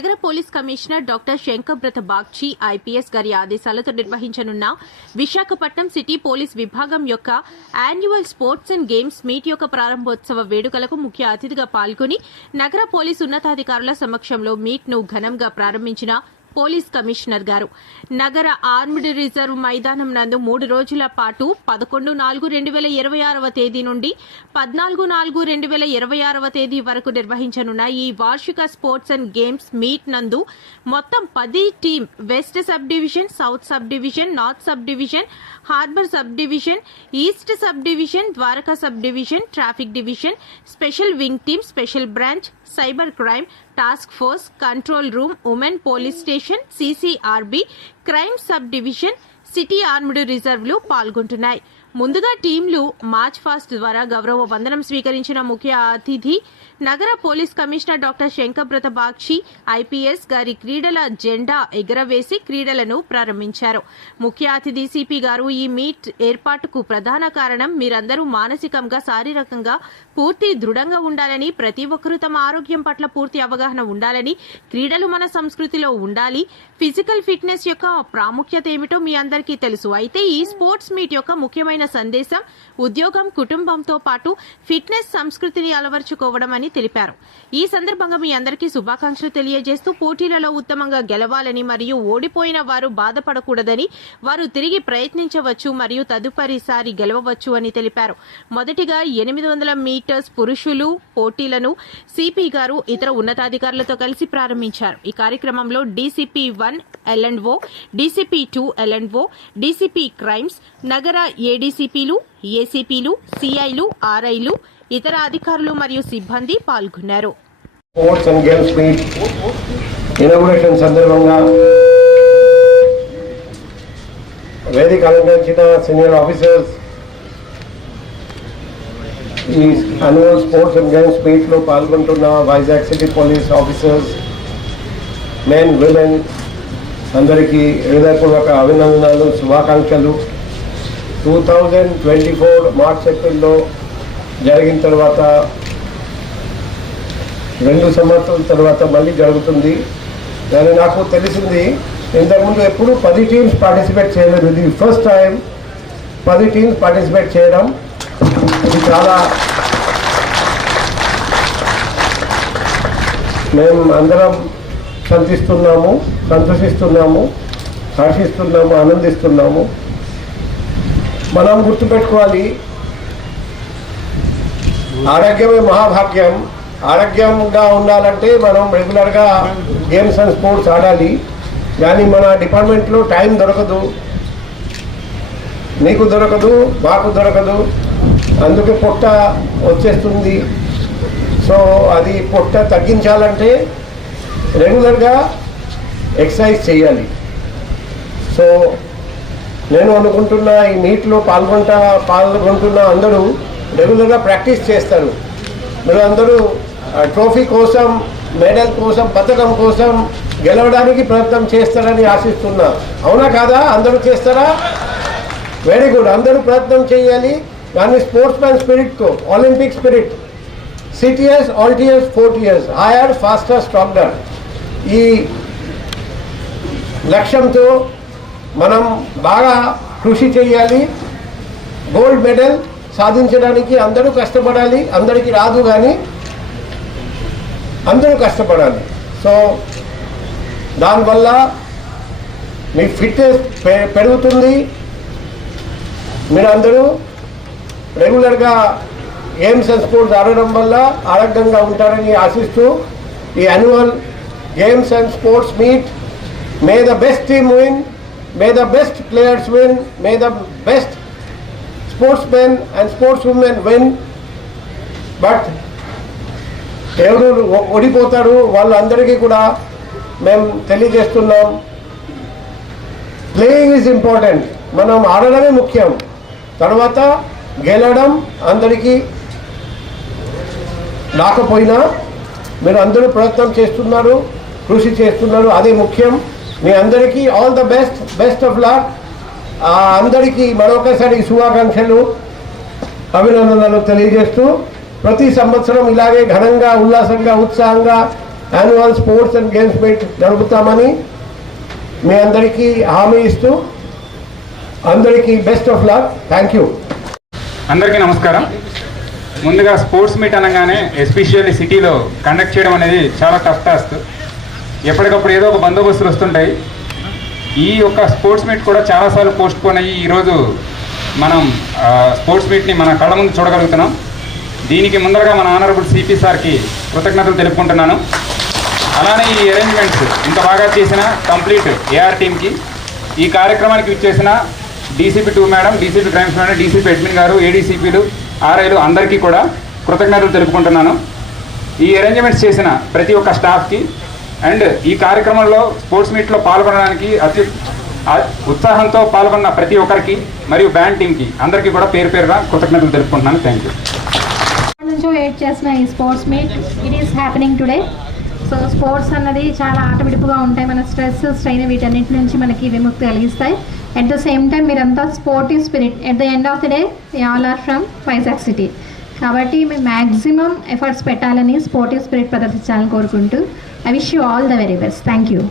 నగర police commissioner doctor Shankhabrata Bagchi IPS గారి ఆదేశాలతో నిర్వహించనున్న విశాఖపట్నం సిటీ పోలీస్ విభాగం యొక్క annual sports and games meet యొక్క ప్రారంభోత్సవ వేడుకలకు ముఖ్య అతిథిగా పాల్గొని నగర పోలీసు ఉన్నతాధికారుల సమక్షంలో మీట్ ను ఘనంగా ప్రారంభించిన పోలీస్ కమిషనర్ గారు నగర ఆర్మ్డ్ రిజర్వ్ మైదానం నందు 3 రోజుల పాటు 11/4/2026 తేదీ నుండి 14/4/2026 తేదీ వరకు నిర్వహించనున్న ఈ వార్షిక స్పోర్ట్స్ అండ్ గేమ్స్ మీట్ నందు మొత్తం 10 team west sub division, south sub division, north sub division, harbour sub division, east sub division, Dwaraka sub division, traffic division, special wing team, special branch, cyber crime task force, control room, women police station, CCRB, crime sub division, city armed రిజర్వ్లు పాల్గొంటున్నాయి. ముందుగా టీంలు March fast ద్వారా గౌరవ వందనం స్వీకరించిన ముఖ్య అతిథి నగర police commissioner doctor Shankhabrata Bagchi IPS గారి క్రీడల జెండా ఎగురవేసి క్రీడలను ప్రారంభించారు. ముఖ్య అతిథి సిపి గారు ఈ మీట్ ఏర్పాటుకు ప్రధాన కారణం మీరందరూ మానసికంగా, శారీరకంగా పూర్తి దృఢంగా ఉండాలని, ప్రతి ఒక్కరూ తమ ఆరోగ్యం పట్ల పూర్తి అవగాహన ఉండాలని, క్రీడలు మన సంస్కృతిలో ఉండాలి. ఫిజికల్ ఫిట్నెస్ యొక్క ప్రాముఖ్యత ఏమిటో మీ అందరికీ తెలుసు. అయితే ఈ స్పోర్ట్స్ మీట్ యొక్క ముఖ్యమైన సందేశం ఉద్యోగం, కుటుంబంతో పాటు ఫిట్నెస్ సంస్కృతిని అలవర్చుకోవడం అని తెలిపారు. ఈ సందర్భంగా మీ అందరికీ శుభాకాంక్షలు తెలియజేస్తూ పోటీలలో ఉత్తమంగా గెలవాలని మరియు ఓడిపోయిన వారు బాధపడకూడదని, వారు తిరిగి ప్రయత్నించవచ్చు మరియు తదుపరిసారి గెలవవచ్చు అని తెలిపారు. మొదటిగా 800 మీటర్స్ పురుషులు పోటీలను సిపి గారు ఇతర ఉన్నతాధికారులతో కలిసి ప్రారంభించారు. ఈ కార్యక్రమంలో డీసీపీ 1 ఎల్ఎండ్ఓ, డీసీపీ 2 ఎల్ఎండ్ఓ, డీసీపీ క్రైమ్స్, నగర ఏడీసీపీలు, ఏసీపీలు, సిఐలు, ఆర్ఐలు, ఇతర అధికారులు మరియు సిబ్బంది పాల్గొన్నారు. Sports and games meet inauguration సందర్భంగా వేదిక అలంకరించిన సీనియర్ ఆఫీసర్స్, ఈ annual sports and games meet లో పాల్గొంటున్న Vizag city police officers, men, women అందరికీ హృదయపూర్వక అభినందనలు, శుభాకాంక్షలు. 2024 మార్చ్ ఏప్రిల్లో జరిగిన తర్వాత 2 సంవత్సరాల తర్వాత మళ్ళీ జరుగుతుంది. కానీ నాకు తెలిసింది ఇంతకుముందు ఎప్పుడు 10 టీమ్స్ పార్టిసిపేట్ చేయలేదు. ఇది ఫస్ట్ టైం 10 టీమ్స్ పార్టిసిపేట్ చేయడం. ఇది చాలా మేము అందరం సంతోషిస్తున్నాము, హర్షిస్తున్నాము, ఆనందిస్తున్నాము. మనం గుర్తుపెట్టుకోవాలి, ఆరోగ్యమే మహాభాగ్యం. ఆరోగ్యంగా ఉండాలంటే మనం రెగ్యులర్గా గేమ్స్ అండ్ స్పోర్ట్స్ ఆడాలి. కానీ మన డిపార్ట్మెంట్లో టైం దొరకదు, మీకు దొరకదు, మాకు దొరకదు. అందుకే పొట్ట వచ్చేస్తుంది. సో అది పొట్ట తగ్గించాలంటే రెగ్యులర్గా ఎక్సర్సైజ్ చేయాలి. సో నేను అనుకుంటున్నా ఈ మీట్లో పాల్గొంటున్న అందరూ రెగ్యులర్గా ప్రాక్టీస్ చేస్తారు. మీరు అందరూ ట్రోఫీ కోసం, మెడల్ కోసం, పథకం కోసం గెలవడానికి ప్రయత్నం చేస్తారని ఆశిస్తున్నా. అవునా కాదా? అందరూ చేస్తారా? Very good. అందరూ ప్రయత్నం చేయాలి. కానీ స్పోర్ట్స్ మ్యాన్ స్పిరిట్తో, ఒలింపిక్ స్పిరిట్, సిటీఎస్, ఆల్టీఎస్, 4 ఇయర్స్, హైయర్, ఫాస్టర్, స్ట్రాంగర్, ఈ లక్ష్యంతో మనం బాగా కృషి చేయాలి. గోల్డ్ మెడల్ సాధించడానికి అందరూ కష్టపడాలి. అందరికీ రాదు కానీ అందరూ కష్టపడాలి. సో దానివల్ల మీ ఫిట్నెస్ పెరుగుతుంది. మీరందరూ రెగ్యులర్గా గేమ్స్ అండ్ స్పోర్ట్స్ ఆడడం వల్ల ఆరోగ్యంగా ఉంటారని ఆశిస్తూ ఈ annual games and sports meet, may the best team win, may the best players win, may the best sportsmen and sportswomen win. But ఎవరు ఓడిపోతారు వాళ్ళందరికీ కూడా మేము తెలియజేస్తున్నాం, ప్లేయింగ్ ఈజ్ ఇంపార్టెంట్. మనం ఆడడమే ముఖ్యం, తర్వాత గెలవడం అందరికీ రాకపోయినా మీరు అందరూ ప్రయత్నం చేస్తున్నారు, కృషి చేస్తున్నారు, అదే ముఖ్యం. మీ అందరికీ all the best of luck. అందరికీ మరొకసారి శుభాకాంక్షలు, అభినందనలు తెలియజేస్తూ ప్రతి సంవత్సరం ఇలాగే ఘనంగా, ఉల్లాసంగా, ఉత్సాహంగా annual sports and games meet జరుపుతామని మీ అందరికీ హామీ ఇస్తూ అందరికీ best of luck. Thank you. అందరికీ నమస్కారం. ముందుగా స్పోర్ట్స్ మీట్ అనగానే ఎస్పెషల్లీ సిటీలో కండక్ట్ చేయడం అనేది చాలా టఫ్ టాస్క్. ఎప్పటికప్పుడు ఏదో ఒక బందోబస్తులు వస్తుంటాయి. ఈ యొక్క స్పోర్ట్స్ మీట్ కూడా చాలాసార్లు పోస్ట్ పోన్ అయ్యి ఈరోజు మనం స్పోర్ట్స్ మీట్ని మన కళ్ళ ముందు చూడగలుగుతున్నాం. దీనికి ముందరగా మన ఆనరబుల్ సిపి సార్కి కృతజ్ఞతలు తెలుపుకుంటున్నాను. అలానే ఈ అరేంజ్మెంట్స్ ఇంత బాగా చేసిన కంప్లీట్ ఏఆర్ టీమ్కి, ఈ కార్యక్రమానికి ఇచ్చేసిన DCP 2 madam, DCP crimes madam, DCP admin గారు, ఏడీసీపీలు, ఆర్ఐలు అందరికీ కూడా కృతజ్ఞతలు తెలుపుకుంటున్నాను. ఈ అరేంజ్మెంట్స్ చేసిన ప్రతి ఒక్క స్టాఫ్కి అండ్ ఈ కార్యక్రమంలో స్పోర్ట్స్ మీట్లో పాల్గొనడానికి ఉత్సాహంతో పాల్గొన్న ప్రతి ఒక్కరికి మరియు బ్యాండ్ టీమ్కి అందరికీ కూడా పేరు పేరుగా కృతజ్ఞతలు తెలుపుకుంటున్నాను. Thank you. నుంచి వెయిట్ చేసిన ఈ sports meet it is happening today. So sports అన్నది చాలా ఆటవిడుపుగా ఉంటాయి. మన స్ట్రెస్ స్ట్రెయిన్ వీటన్నిటి నుంచి మనకి విముక్తి కలిగిస్తాయి. ఎట్ ద సేమ్ టైం మీరంతా sportive spirit. At the end of the day we all are from Vizag city. కాబట్టి మేము మ్యాక్సిమం ఎఫర్ట్స్ పెట్టాలని, స్పోర్టివ్ స్పిరిట్ ప్రదర్శించాలని కోరుకుంటూ I wish you all the very best. Thank you.